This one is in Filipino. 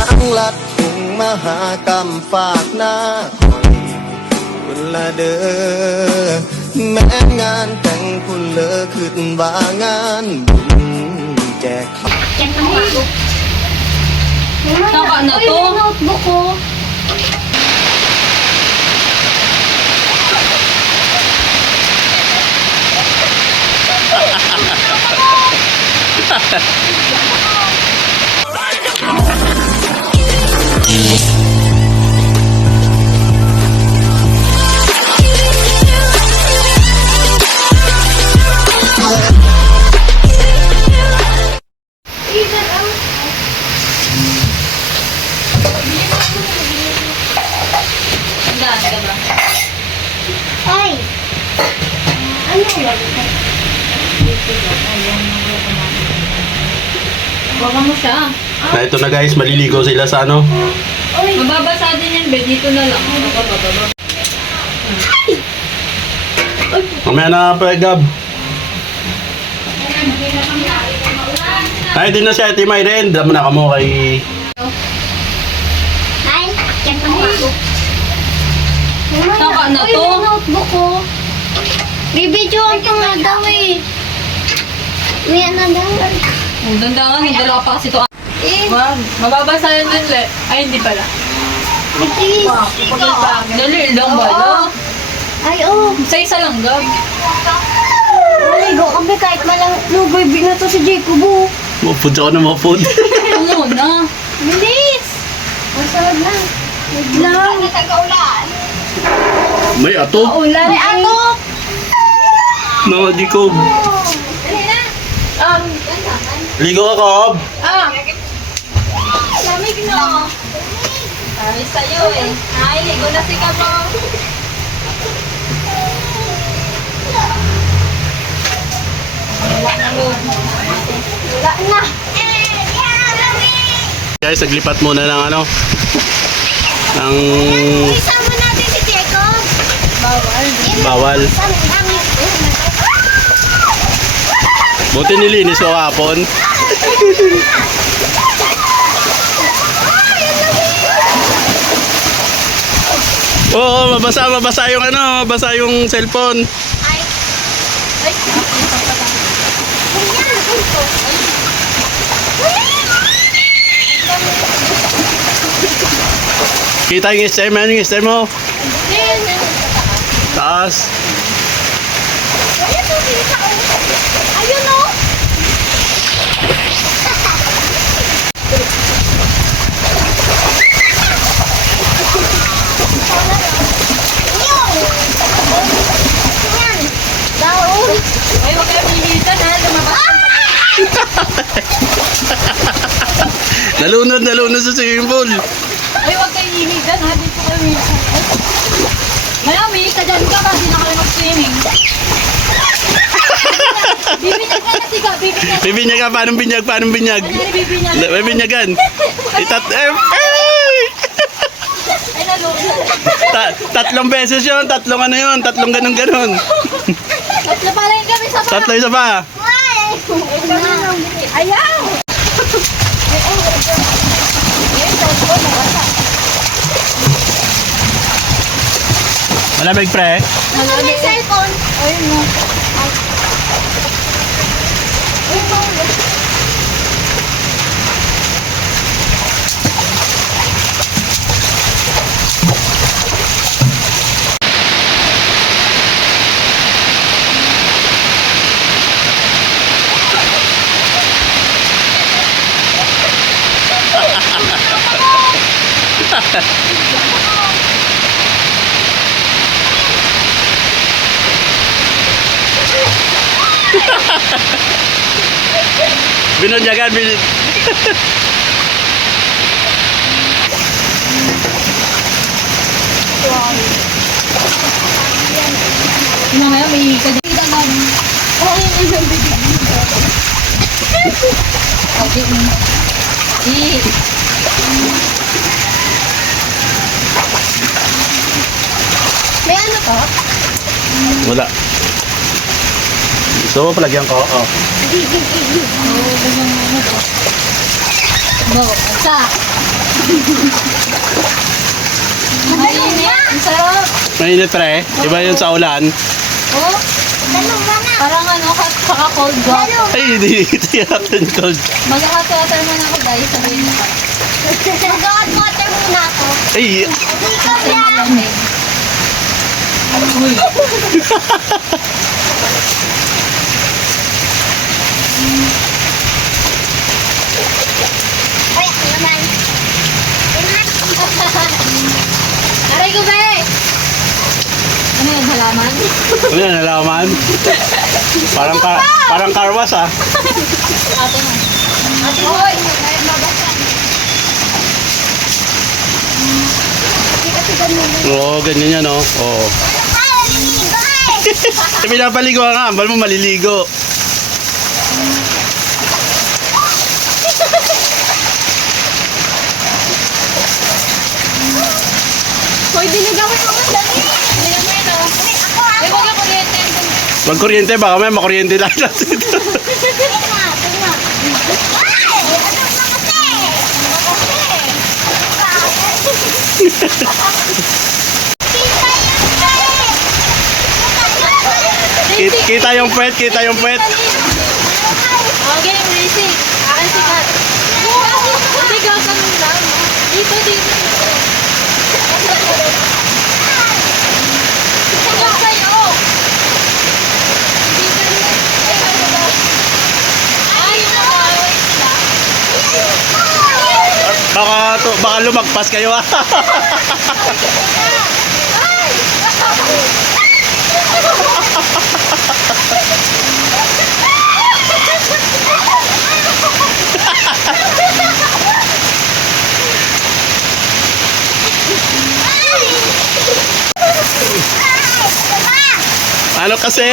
ทางลัดทุ่งมหากรรมฝากหน้าคอยคุณละเด้อแม้งานแต่งคุณเลอขึ้นว่างานบุญแจกข้าว Saka na to? Uy, may notebook ko. Ay! Ano yan? Baka mo siya. Na ito na guys, maliligo sila sa ano. Uy! Mababasa din yan, be. Dito na lang. Ano ka ba, baba? Mamaya na pa, Gab. Ay, din na si Ate Mayren. Dama na ka mo kay... Ay! Yan ang notebook. Saka na Uy, to? may notebook ko. Bibidyoan ko nga daw eh. May ano daw. Ang dandangan, hindi dala pa kasi to. Eh, Wag. Mababasa yan din, le. Ay, hindi pala. please. Dali lang ba? Oo. Ay, oh. Sa isa lang, Gab. Maligo kami kahit malang lugoy binato si Jacob oh. Mapod ako na mapod. Ano na? Bilis! Masarap na. Wait lang. May ato. Ulan. Ay, ato! Mga di ko. Um, Ligo ka, Cob. ah. Lamig na. Ay, sa'yo eh. Ay, ligo na si Kabang. Wala na. Guys, naglipat muna ng ano. Ng Isama natin si Jacob. Bawal. bawal. Buti nilinis ko kapon. Oo, mabasa, mabasa yung ano, mabasa yung cellphone. Ay. Ay. Kita yung stem, ano yung stem mo? Taas. Ayun o. Ay, huwag kayo pilitan ha. Lumabas. Nalunod, nalunod sa swimming pool. Kayo himigan ha. Dito kayo. Maya, may ka dyan ka kasi na kayo mag-swimming. Bibinag ka na siga. Bibinag. Bibinyag ka, paano binyag, paano binyag? Kunyari, bibinag. May binyagan. Itat, eh, nalunod. Ta- tatlong beses yun, tatlong ano yun, tatlong ganun ganun. Tatlo pala yung kami sa Tatlo isa pa. Ayaw! Malamig pre. Ano may cellphone? Ayun mo. Binunyagan, bin... Na ngayon, may ka dyan. Oo, yun yung bibig. Okay. I. May ano ka? Wala. So, palagyan ko. Oh. No, isa. Mainit. Ang sarap. Mainit pre. Iba yun sa ulan. Oh, Dalawa na. parang ano, saka cold drop. Ay, hindi ito natin cold. Mag-hot water muna ako guys. Sabihin mo. Mag-hot water muna ako. Ay, Ikaw Kasi yan. Uy. Ay, ako naman. Aray ko ba Ano yan, halaman? Ano yan, nalaman? Parang, ka, parang karwas ah. Ate mo. Ate mo. Oo, ganyan yan oh. Oo. Eh, pinapaligo ka nga. Bal mo maliligo. Hoy, dinigawin mo ang dali. Ganyan mo yun, oh. Ako, Ay, ako. wag yung kuryente. Wag kuryente, baka may makuryente tayo natin. Na kasi? Kita yung puwet, kita yung puwet. Okay, racing. Akin sikat. Hindi, gagawin lang. Dito, dito. Sikat sa'yo. Dito, dito. Ay, nakaway sila. Baka, to, baka lumagpas kayo ah. ano kasi?